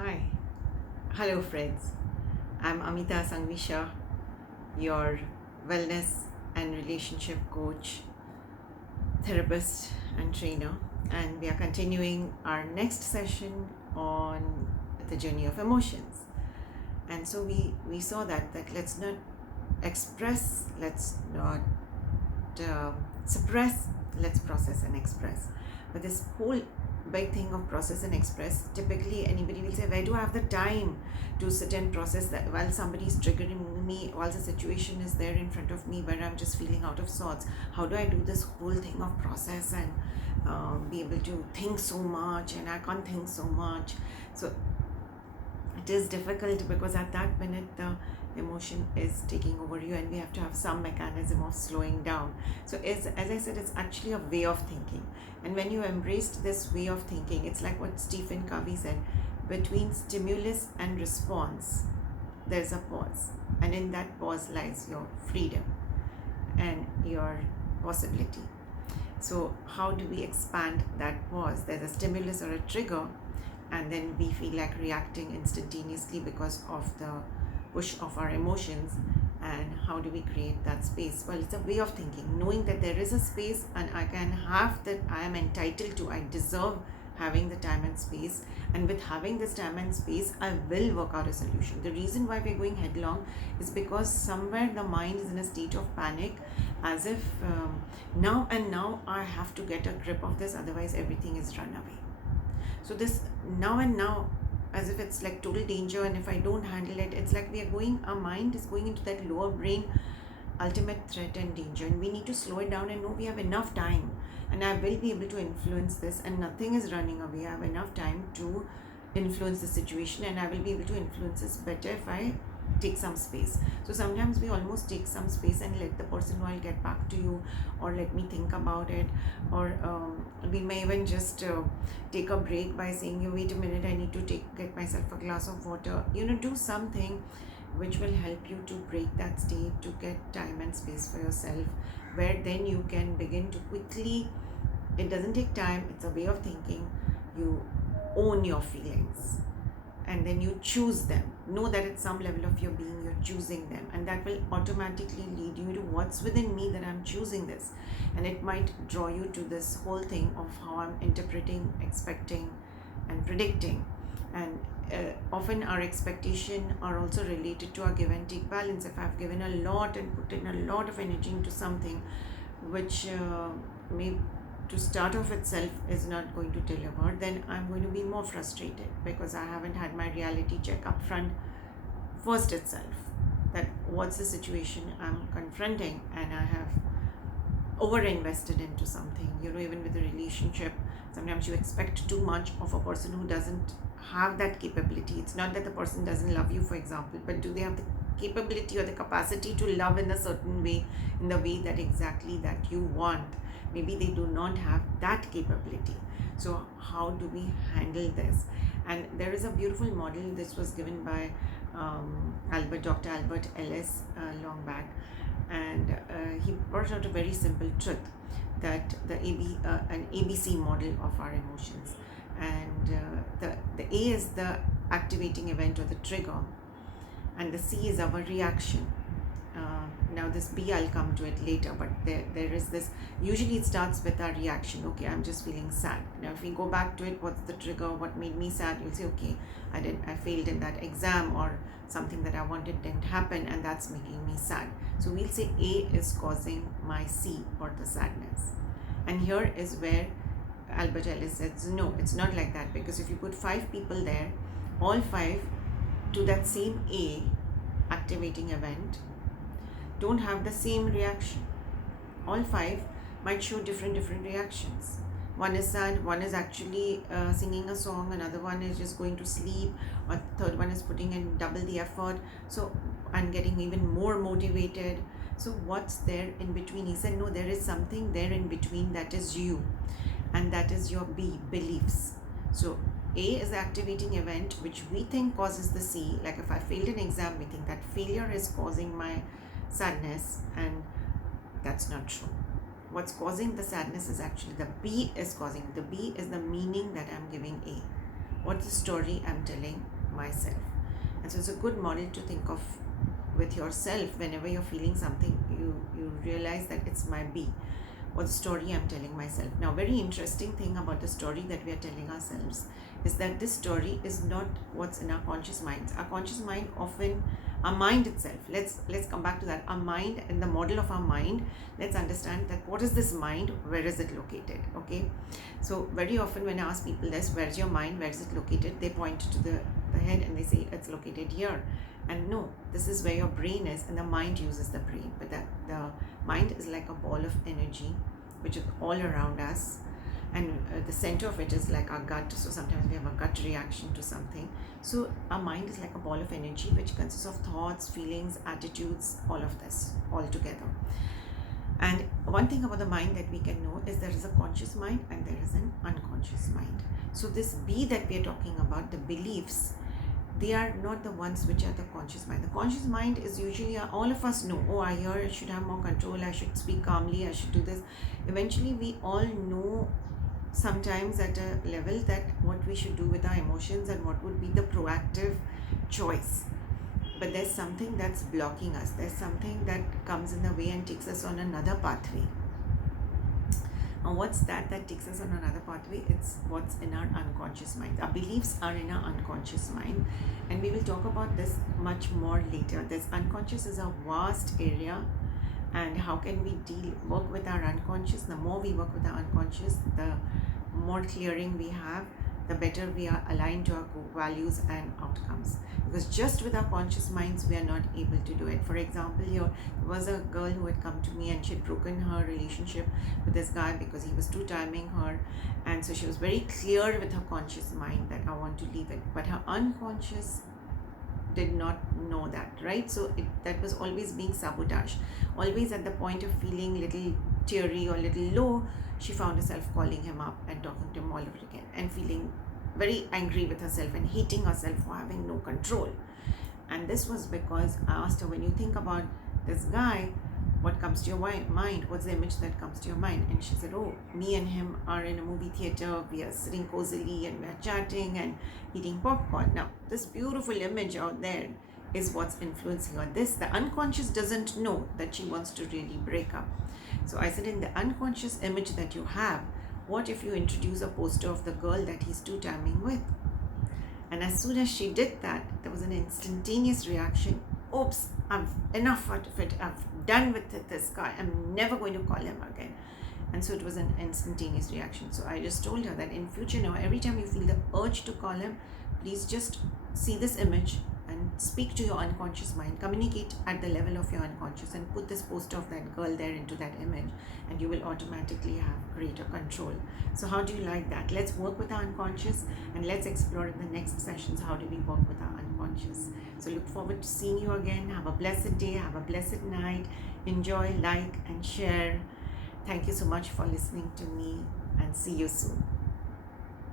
Hi. Hello, friends. I'm Amita Sangvisha, your wellness and relationship coach, therapist, and trainer. And we are continuing our next session on the journey of emotions. And so we saw that let's not express, let's not uh, suppress, let's process and express. But this whole big thing of process and express, typically anybody will say, where do I have the time to sit and process that while somebody is triggering me, while the situation is there in front of me where I'm just feeling out of sorts? How do I do this whole thing of process and be able to think so much, and I can't think so much? So it is difficult because at that minute the emotion is taking over you, and we have to have some mechanism of slowing down. So as I said, it's actually a way of thinking, and when you embraced this way of thinking, it's like what Stephen Covey said: between stimulus and response there's a pause, and in that pause lies your freedom and your possibility. So how do we expand that pause? There's a stimulus or a trigger, and then we feel like reacting instantaneously because of the push of our emotions. And how do we create that space? Well, it's a way of thinking, knowing that there is a space and I can have that, I am entitled to, I deserve having the time and space, and with having this time and space I will work out a solution. The reason why we're going headlong is because somewhere the mind is in a state of panic, as if now I have to get a grip of this, otherwise everything is run away. So this now and now, as if it's like total danger, and if I don't handle it, it's like we are going, our mind is going into that lower brain, ultimate threat and danger, and we need to slow it down and know we have enough time, and I will be able to influence this, and nothing is running away. I have enough time to influence the situation, and I will be able to influence this better if I take some space. So sometimes we almost take some space and let the person, I'll get back to you, or let me think about it, or we may even just take a break by saying, you wait a minute, I need to get myself a glass of water, do something which will help you to break that state, to get time and space for yourself, where then you can begin to quickly, it doesn't take time, it's a way of thinking, you own your feelings, and then you choose them. Know that at some level of your being you're choosing them, and that will automatically lead you to what's within me that I'm choosing this. And it might draw you to this whole thing of how I'm interpreting, expecting, and predicting. And often our expectation are also related to our give and take balance. If I've given a lot and put in a lot of energy into something which may to start off itself is not going to deliver, then I'm going to be more frustrated because I haven't had my reality check up front first itself, that what's the situation I'm confronting, and I have over invested into something. Even with a relationship, sometimes you expect too much of a person who doesn't have that capability. It's not that the person doesn't love you, for example, but do they have the capability or the capacity to love in a certain way, in the way that exactly that you want? Maybe they do not have that capability. So how do we handle this? And there is a beautiful model. This was given by Dr. Albert Ellis long back, and he brought out a very simple truth, that an ABC model of our emotions, and the A is the activating event or the trigger, and the C is our reaction. Now this B, I'll come to it later, but there is this, usually it starts with our reaction. Okay, I'm just feeling sad. Now if we go back to it, what's the trigger, what made me sad? You'll say, okay, I failed in that exam, or something that I wanted didn't happen, and that's making me sad. So we'll say A is causing my C, or the sadness. And here is where Albert Ellis says, no, it's not like that, because if you put 5 people there, all 5 to that same A activating event don't have the same reaction. All 5 might show different reactions. One is sad, one is actually singing a song, another one is just going to sleep, or third one is putting in double the effort, so and getting even more motivated. So what's there in between? He said, no, there is something there in between, that is you, and that is your B, beliefs. So A is the activating event which we think causes the C. Like if I failed an exam, we think that failure is causing my sadness, and that's not true. What's causing the sadness is actually the B is causing. The B is the meaning that I'm giving A. What's the story I'm telling myself? And so it's a good model to think of with yourself. Whenever you're feeling something, you realize that it's my B. What story I'm telling myself. Now, very interesting thing about the story that we are telling ourselves is that this story is not what's in our conscious minds. Our conscious mind often, our mind itself, let's come back to that. Our mind and the model of our mind, let's understand that what is this mind, where is it located? Okay, so very often when I ask people this, where's your mind, where is it located, they point to the head and they say it's located here. And no, this is where your brain is, and the mind uses the brain. But the mind is like a ball of energy which is all around us, and the center of it is like our gut. So sometimes we have a gut reaction to something. So our mind is like a ball of energy which consists of thoughts, feelings, attitudes, all of this all together. And one thing about the mind that we can know is there is a conscious mind and there is an unconscious mind. So this B that we are talking about, the beliefs, they are not the ones which are the conscious mind. The conscious mind is usually, all of us know, oh, I should have more control, I should speak calmly, I should do this. Eventually we all know sometimes at a level that what we should do with our emotions and what would be the proactive choice. But there's something that's blocking us. There's something that comes in the way and takes us on another pathway. And what's that takes us on another pathway? It's what's in our unconscious mind. Our beliefs are in our unconscious mind, and we will talk about this much more later. This unconscious is a vast area, and how can we work with our unconscious? The more we work with our unconscious, the more clearing we have, the better we are aligned to our values and outcomes. Because just with our conscious minds, we are not able to do it. For example, there was a girl who had come to me and she had broken her relationship with this guy because he was too timing her. And so she was very clear with her conscious mind that I want to leave it. But her unconscious did not know that, right? So that was always being sabotaged. Always at the point of feeling little teary or little low, she found herself calling him up and talking to him all over again and feeling very angry with herself and hating herself for having no control. And this was because I asked her, when you think about this guy, what comes to your mind? What's the image that comes to your mind? And she said, oh, me and him are in a movie theater, we are sitting cozily and we are chatting and eating popcorn. Now, this beautiful image out there is what's influencing her. The unconscious doesn't know that she wants to really break up. So I said, in the unconscious image that you have, what if you introduce a poster of the girl that he's too timing with? And as soon as she did that, there was an instantaneous reaction. Oops, I've enough out of it. I've done with this guy. I'm never going to call him again. And so it was an instantaneous reaction. So I just told her that in future now, every time you feel the urge to call him, please just see this image and speak to your unconscious mind. Communicate at the level of your unconscious and put this poster of that girl there into that image, and you will automatically have greater control. So how do you like that? Let's work with our unconscious, and let's explore in the next sessions how do we work with our unconscious. So look forward to seeing you again. Have a blessed day, have a blessed night. Enjoy, like and share. Thank you so much for listening to me, and see you soon.